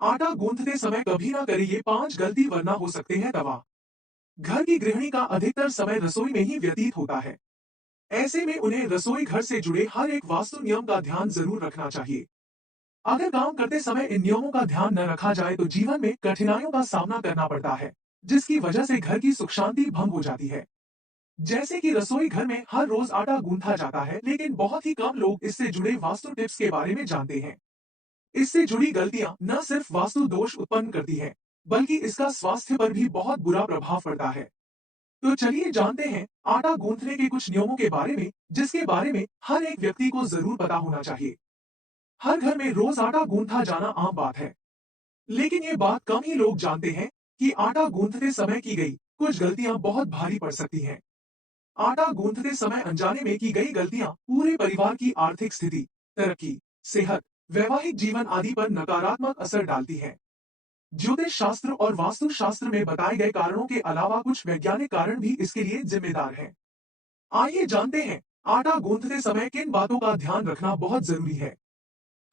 आटा गूंथते समय कभी ना करें ये 5 गलती वरना हो सकते हैं तबाह। घर की गृहिणी का अधिकतर समय रसोई में ही व्यतीत होता है। ऐसे में उन्हें रसोई घर से जुड़े हर एक वास्तु नियम का ध्यान जरूर रखना चाहिए। अगर काम करते समय इन नियमों का ध्यान न रखा जाए तो जीवन में कठिनाइयों का सामना करना पड़ता है, जिसकी वजह से घर की सुख शांति भंग हो जाती है। जैसे कि रसोई घर में हर रोज आटा गूंथा जाता है, लेकिन बहुत ही कम लोग इससे जुड़े वास्तु टिप्स के बारे में जानते हैं। इससे जुड़ी गलतियां न सिर्फ वास्तु दोष उत्पन्न करती हैं, बल्कि इसका स्वास्थ्य पर भी बहुत बुरा प्रभाव पड़ता है। तो चलिए जानते हैं आटा गूंथने के कुछ नियमों के बारे में, जिसके बारे में हर एक व्यक्ति को जरूर पता होना चाहिए। हर घर में रोज आटा गूंथा जाना आम बात है, लेकिन ये बात कम ही लोग जानते हैं कि आटा गूंथते समय की गई कुछ गलतियां बहुत भारी पड़ सकती हैं। आटा गूंथते समय अनजाने में की गई गलतियां पूरे परिवार की आर्थिक स्थिति, तरक्की, सेहत, वैवाहिक जीवन आदि पर नकारात्मक असर डालती हैं। ज्योतिष शास्त्र और वास्तु शास्त्र में बताए गए कारणों के अलावा कुछ वैज्ञानिक कारण भी इसके लिए जिम्मेदार हैं। आइए जानते हैं आटा गूंथते समय किन बातों का ध्यान रखना बहुत जरूरी है।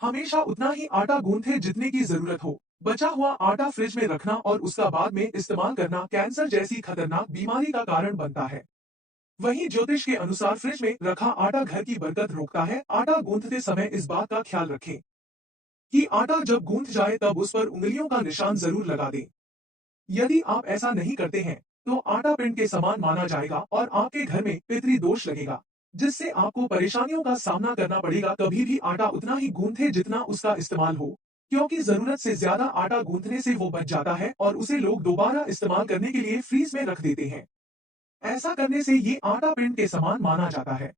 हमेशा उतना ही आटा गूंथे जितने की जरूरत हो। बचा हुआ आटा फ्रिज में रखना और उसका बाद में इस्तेमाल करना कैंसर जैसी खतरनाक बीमारी का कारण बनता है। वहीं ज्योतिष के अनुसार फ्रिज में रखा आटा घर की बरकत रोकता है। आटा गूंथते समय इस बात का ख्याल रखें कि आटा जब गूंथ जाए तब उस पर उंगलियों का निशान जरूर लगा दें। यदि आप ऐसा नहीं करते हैं तो आटा पिंड के समान माना जाएगा और आपके घर में पितरी दोष लगेगा, जिससे आपको परेशानियों का सामना करना पड़ेगा। कभी भी आटा उतना ही गूंथे जितना उसका इस्तेमाल हो, क्योंकि जरूरत से ज्यादा आटा गूंथने से वो बच जाता है और उसे लोग दोबारा इस्तेमाल करने के लिए फ्रीज में रख देते हैं। ऐसा करने से ये आटा पिंड के समान माना जाता है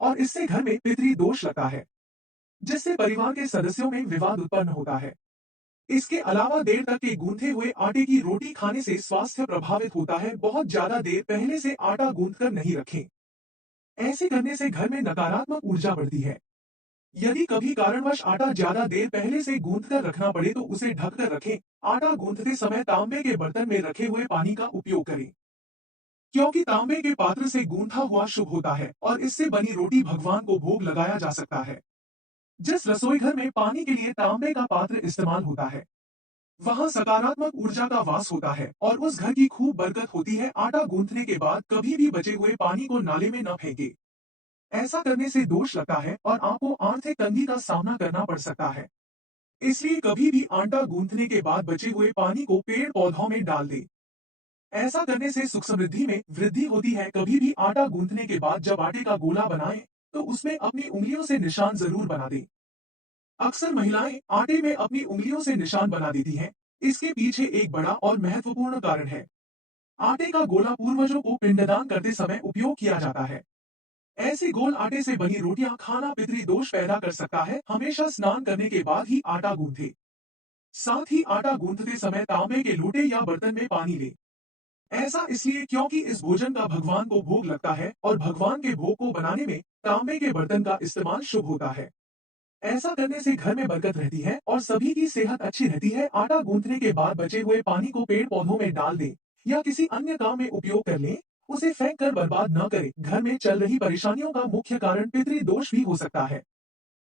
और इससे घर में पितरी दोष लगता है, जिससे परिवार के सदस्यों में विवाद उत्पन्न होता है। इसके अलावा देर तक के गूंथे हुए आटे की रोटी खाने से स्वास्थ्य प्रभावित होता है। बहुत ज्यादा देर पहले से आटा गूंथकर नहीं रखें। ऐसे करने से घर में नकारात्मक ऊर्जा बढ़ती है। यदि कभी कारणवश आटा ज्यादा देर पहले से गूंथकर रखना पड़े तो उसे ढक कर रखें। आटा गूंथते समय तांबे के बर्तन में रखे हुए पानी का उपयोग करें, क्योंकि तांबे के पात्र से गूंथा हुआ शुभ होता है और इससे बनी रोटी भगवान को भोग लगाया जा सकता है। जिस रसोई घर में पानी के लिए तांबे का पात्र इस्तेमाल होता है, वहां सकारात्मक ऊर्जा का वास होता है और उस घर की खूब बरकत होती है। आटा गूंथने के बाद कभी भी बचे हुए पानी को नाले में न फेंके। ऐसा करने से दोष लगता है और आपको आर्थिक तंगी का सामना करना पड़ सकता है। इसलिए कभी भी आटा गूंथने के बाद बचे हुए पानी को पेड़ पौधों में डाल दे। ऐसा करने से सुख समृद्धि में वृद्धि होती है। कभी भी आटा गूंथने के बाद जब आटे का गोला बनाएं तो उसमें अपनी उंगलियों से निशान जरूर बना दें। अक्सर महिलाएं आटे में अपनी उंगलियों से निशान बना देती हैं। इसके पीछे एक बड़ा और महत्वपूर्ण कारण है। आटे का गोला पूर्वजों को पिंडदान करते समय उपयोग किया जाता है। ऐसे गोल आटे से बनी रोटियां खाना पितरी दोष पैदा कर सकता है। हमेशा स्नान करने के बाद ही आटा गूंथे। साथ ही आटा गूंथते समय तांबे के लोटे या बर्तन में पानी ले। ऐसा इसलिए क्योंकि इस भोजन का भगवान को भोग लगता है और भगवान के भोग को बनाने में तांबे के बर्तन का इस्तेमाल शुभ होता है। ऐसा करने से घर में बरकत रहती है और सभी की सेहत अच्छी रहती है। आटा गूंथने के बाद बचे हुए पानी को पेड़ पौधों में डाल दें या किसी अन्य काम में उपयोग कर लें। उसे फेंक कर बर्बाद न करें। घर में चल रही परेशानियों का मुख्य कारण पितरी दोष भी हो सकता है।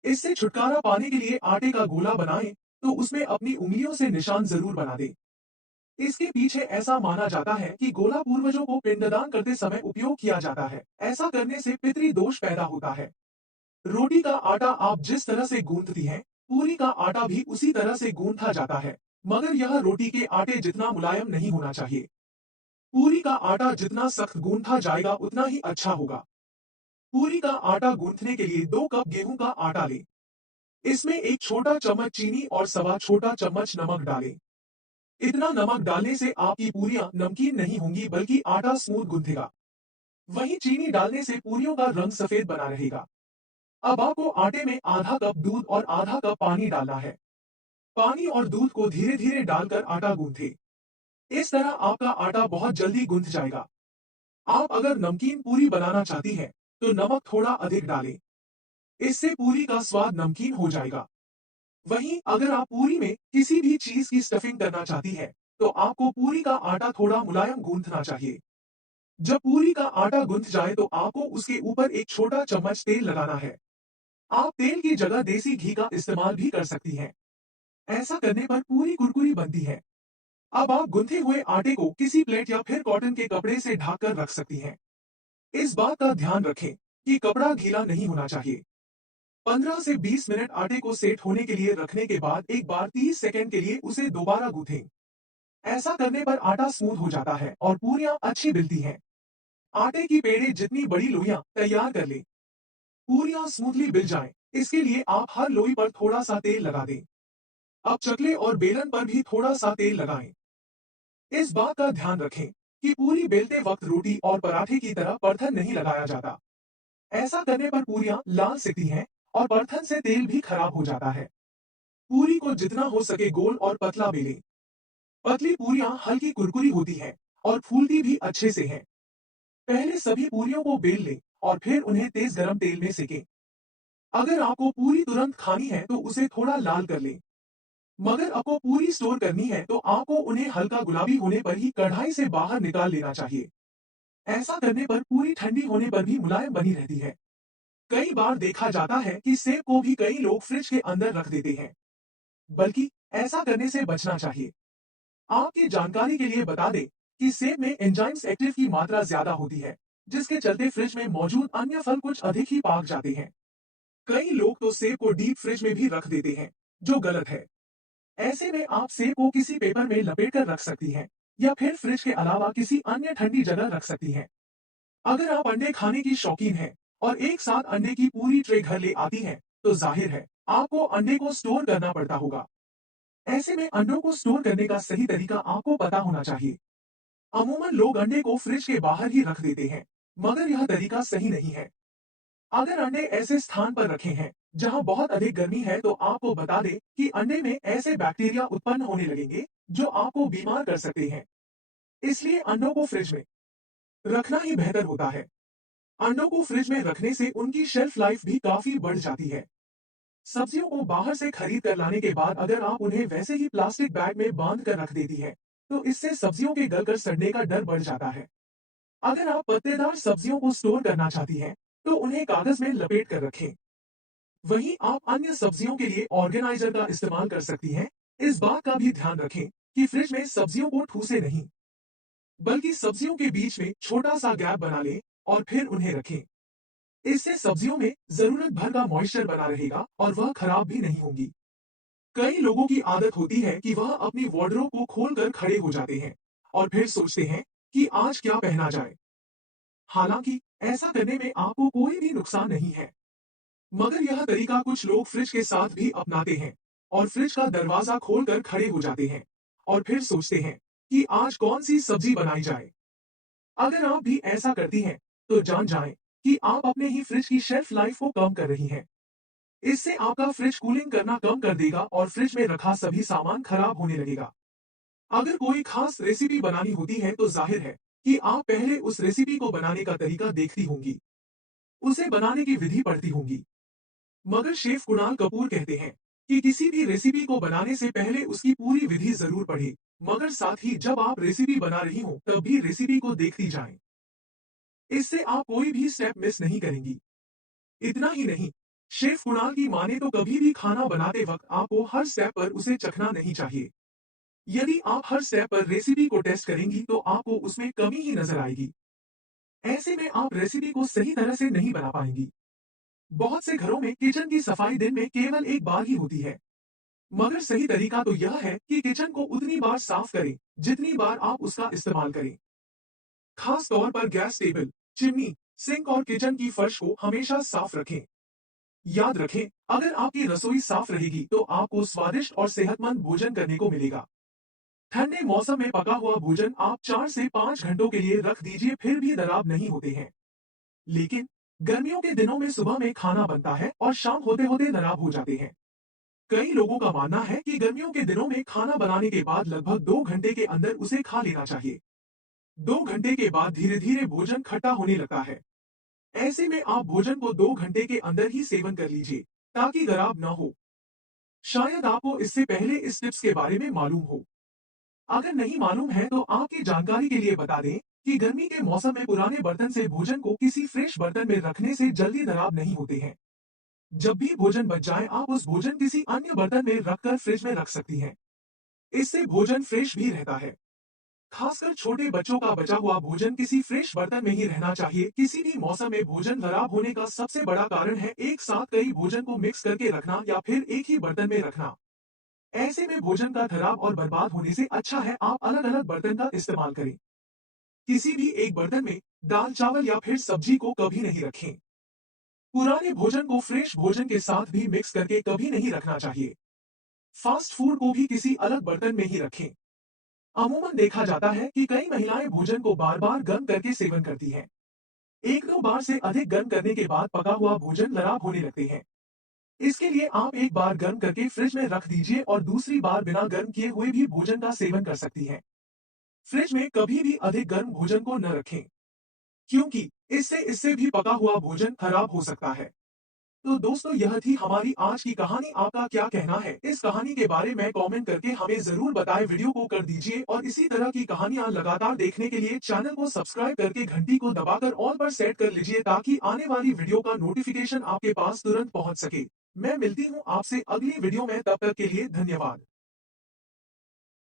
इससे छुटकारा पाने के लिए आटे का गोला बनाएं तो उसमें अपनी उंगलियों से निशान जरूर बना दें। इसके पीछे ऐसा माना जाता है कि गोला पूर्वजों को पिंडदान करते समय उपयोग किया जाता है। ऐसा करने से पितरी दोष पैदा होता है। रोटी का आटा आप जिस तरह से गूंथती हैं, पूरी का आटा भी उसी तरह से गूंथा जाता है, मगर यह रोटी के आटे जितना मुलायम नहीं होना चाहिए। पूरी का आटा जितना सख्त गूंथा जाएगा उतना ही अच्छा होगा। पूरी का आटा गूंथने के लिए 2 कप गेहूं का आटा लें। इसमें एक छोटा चम्मच चीनी और सवा छोटा चम्मच नमक डालें। इतना नमक डालने से आपकी पूरियां नमकीन नहीं होंगी बल्कि आटा स्मूथ गूंथेगा। वहीं चीनी डालने से पूरियों का रंग सफेद बना रहेगा। अब आपको आटे में आधा कप दूध और आधा कप पानी डालना है। पानी और दूध को धीरे धीरे डालकर आटा गूंथे। इस तरह आपका आटा बहुत जल्दी गूंथ जाएगा। आप अगर नमकीन पूरी बनाना चाहती हैं, तो नमक थोड़ा अधिक डालें। इससे पूरी का स्वाद नमकीन हो जाएगा। वहीं अगर आप पूरी में किसी भी चीज की स्टफिंग करना चाहती है, तो आपको पूरी का आटा थोड़ा मुलायम गूंथना चाहिए। जब पूरी का आटा गूंथ जाए तो आपको उसके ऊपर एक छोटा चम्मच तेल लगाना है। आप तेल की जगह देसी घी का इस्तेमाल भी कर सकती हैं। ऐसा करने पर पूरी कुरकुरी बनती है। अब आप गूंथे हुए आटे को किसी प्लेट या फिर कॉटन के कपड़े से ढककर रख सकती हैं। इस बात का ध्यान रखें कि कपड़ा गीला नहीं होना चाहिए। 15 से 20 मिनट आटे को सेट होने के लिए रखने के बाद एक बार 30 सेकंड के लिए उसे दोबारा गूंथें। ऐसा करने पर आटा स्मूथ हो जाता है और पूरियां अच्छी मिलती हैं। आटे की पेड़े जितनी बड़ी लोइयां तैयार कर लें। पूरियां स्मूथली बिल जाएं, इसके लिए आप हर लोई पर थोड़ा सा तेल लगा दें। अब चकले और बेलन पर भी थोड़ा सा तेल लगाएं। इस बात का ध्यान रखें कि पूरी बेलते वक्त रोटी और पराठे की तरह परथन नहीं लगाया जाता। ऐसा करने पर पूरियां लाल सिकती हैं और परथन से तेल भी खराब हो जाता है। पूरी को जितना हो सके गोल और पतला बेलें। पतली पूरियां हल्की कुरकुरी होती हैं और फूलती भी अच्छे से हैं। पहले सभी पूरियों को बेल लें और फिर उन्हें तेज गरम तेल में सेकें। अगर आपको पूरी तुरंत खानी है तो उसे थोड़ा लाल कर लें। मगर आपको पूरी स्टोर करनी है तो आपको उन्हें हल्का गुलाबी होने पर ही कढ़ाई से बाहर निकाल लेना चाहिए। ऐसा करने पर पूरी ठंडी होने पर भी मुलायम बनी रहती है। कई बार देखा जाता है कि सेब को भी कई लोग फ्रिज के अंदर रख देते हैं, बल्कि ऐसा करने से बचना चाहिए। आपकी जानकारी के लिए बता दें कि सेब में एंजाइम्स एक्टिव की मात्रा ज्यादा होती है, जिसके चलते फ्रिज में मौजूद अन्य फल कुछ अधिक ही पाक जाते हैं। कई लोग तो सेब को डीप फ्रिज में भी रख देते हैं, जो गलत है। ऐसे में आप सेब को किसी पेपर में लपेट कर रख सकती हैं या फिर फ्रिज के अलावा किसी अन्य ठंडी जगह रख सकती हैं। अगर आप अंडे खाने की शौकीन हैं और एक साथ अंडे की पूरी ट्रे घर ले आती हैं, तो जाहिर है आपको अंडे को स्टोर करना पड़ता होगा। ऐसे में अंडों को स्टोर करने का सही तरीका आपको पता होना चाहिए। अमूमन लोग अंडे को फ्रिज के बाहर ही रख देते हैं, मगर यह तरीका सही नहीं है। अगर अंडे ऐसे स्थान पर रखे हैं जहां बहुत अधिक गर्मी है तो आपको बता दें कि अंडे में ऐसे बैक्टीरिया उत्पन्न होने लगेंगे जो आपको बीमार कर सकते हैं। इसलिए अंडों को फ्रिज में रखना ही बेहतर होता है। अंडों को फ्रिज में रखने से उनकी शेल्फ लाइफ भी काफी बढ़ जाती है। सब्जियों को बाहर से खरीद कर लाने के बाद अगर आप उन्हें वैसे ही प्लास्टिक बैग में बांध कर रख देती है, तो इससे सब्जियों के गलकर सड़ने का डर बढ़ जाता है। अगर आप पत्तेदार सब्जियों को स्टोर करना चाहती हैं, तो उन्हें कागज में लपेट कर रखें। वहीं आप अन्य सब्जियों के लिए ऑर्गेनाइजर का इस्तेमाल कर सकती हैं। इस बात का भी ध्यान रखें कि फ्रिज में सब्जियों को ठूसे नहीं, बल्कि सब्जियों के बीच में छोटा सा गैप बना लें और फिर उन्हें रखें। इससे सब्जियों में जरूरत भर का मॉइस्चर बना रहेगा और वह खराब भी नहीं होंगी। कई लोगों की आदत होती है कि वह अपनी वार्डरोब को खोलकर खड़े हो जाते हैं और फिर सोचते हैं कि आज क्या पहना जाए। हालांकि ऐसा करने में आपको कोई भी नुकसान नहीं है, मगर यह तरीका कुछ लोग फ्रिज के साथ भी अपनाते हैं और फ्रिज का दरवाजा खोलकर खड़े हो जाते हैं और फिर सोचते हैं कि आज कौन सी सब्जी बनाई जाए। अगर आप भी ऐसा करती हैं, तो जान जाएं कि आप अपने ही फ्रिज की शेल्फ लाइफ को कम कर रही हैं। इससे आपका फ्रिज कूलिंग करना कम कर देगा और फ्रिज में रखा सभी सामान खराब होने लगेगा। अगर कोई खास रेसिपी बनानी होती है तो जाहिर है कि आप पहले उस रेसिपी को बनाने का तरीका देखती होंगी, उसे बनाने की विधि पढ़ती होंगी। मगर शेफ कुणाल कपूर कहते हैं कि किसी भी रेसिपी को बनाने से पहले उसकी पूरी विधि जरूर पढ़ें, मगर साथ ही जब आप रेसिपी बना रही हो तब भी रेसिपी को देखती जाएं। इससे आप कोई भी स्टेप मिस नहीं करेंगी। इतना ही नहीं, शेफ कुणाल की माने तो कभी भी खाना बनाते वक्त आपको हर स्टेप पर उसे चखना नहीं चाहिए। यदि आप हर स्टेप पर रेसिपी को टेस्ट करेंगी तो आपको उसमें कमी ही नजर आएगी। ऐसे में आप रेसिपी को सही तरह से नहीं बना पाएंगी। बहुत से घरों में किचन की सफाई दिन में केवल एक बार ही होती है, मगर सही तरीका तो यह है कि किचन को उतनी बार साफ करें जितनी बार आप उसका इस्तेमाल करें। खास तौर पर गैस टेबल, चिमनी, सिंक और किचन की फर्श को हमेशा साफ रखें। याद रखें, अगर आपकी रसोई साफ रहेगी तो आपको स्वादिष्ट और सेहतमंद भोजन करने को मिलेगा। ठंडे मौसम में पका हुआ भोजन आप 4 से 5 घंटों के लिए रख दीजिए, फिर भी खराब नहीं होते हैं। लेकिन गर्मियों के दिनों में सुबह में खाना बनता है और शाम होते होते खराब हो जाते हैं। कई लोगों का मानना है कि गर्मियों के दिनों में खाना बनाने के बाद लगभग 2 घंटे के अंदर उसे खा लेना चाहिए। 2 घंटे के बाद धीरे धीरे भोजन खट्टा होने लगता है। ऐसे में आप भोजन को 2 घंटे के अंदर ही सेवन कर लीजिए ताकि खराब ना हो। शायद आपको इससे पहले इस टिप्स के बारे में मालूम हो। अगर नहीं मालूम है तो आपकी जानकारी के लिए बता दें कि गर्मी के मौसम में पुराने बर्तन से भोजन को किसी फ्रेश बर्तन में रखने से जल्दी खराब नहीं होते हैं। जब भी भोजन बच जाए आप उस भोजन किसी अन्य बर्तन में रखकर फ्रिज में रख सकती हैं। इससे भोजन फ्रेश भी रहता है। खासकर छोटे बच्चों का बचा हुआ भोजन किसी फ्रेश बर्तन में ही रहना चाहिए। किसी भी मौसम में भोजन खराब होने का सबसे बड़ा कारण है एक साथ कई भोजन को मिक्स करके रखना या फिर एक ही बर्तन में रखना। ऐसे में भोजन का खराब और बर्बाद होने से अच्छा है आप अलग अलग बर्तन का इस्तेमाल करें। किसी भी एक बर्तन में दाल चावल या फिर सब्जी को कभी नहीं रखें। पुराने भोजन को फ्रेश भोजन के साथ भी मिक्स करके कभी नहीं रखना चाहिए। फास्ट फूड को भी किसी अलग बर्तन में ही रखें। अमूमन देखा जाता है कि कई महिलाएं भोजन को बार बार गर्म करके सेवन करती हैं। एक दो बार से अधिक गर्म करने के बाद पका हुआ भोजन खराब होने लगते हैं। इसके लिए आप एक बार गर्म करके फ्रिज में रख दीजिए और दूसरी बार बिना गर्म किए हुए भी भोजन का सेवन कर सकती हैं। फ्रिज में कभी भी अधिक गर्म भोजन को न रखें, क्योंकि इससे भी पका हुआ भोजन खराब हो सकता है। तो दोस्तों यह थी हमारी आज की कहानी। आपका क्या कहना है इस कहानी के बारे में कमेंट करके हमें जरूर बताएं। वीडियो को कर दीजिए और इसी तरह की कहानियां लगातार देखने के लिए चैनल को सब्सक्राइब करके घंटी को दबाकर ऑल पर सेट कर लीजिए ताकि आने वाली वीडियो का नोटिफिकेशन आपके पास तुरंत पहुंच सके। मैं मिलती हूं आपसे अगली वीडियो में, तब तक के लिए धन्यवाद।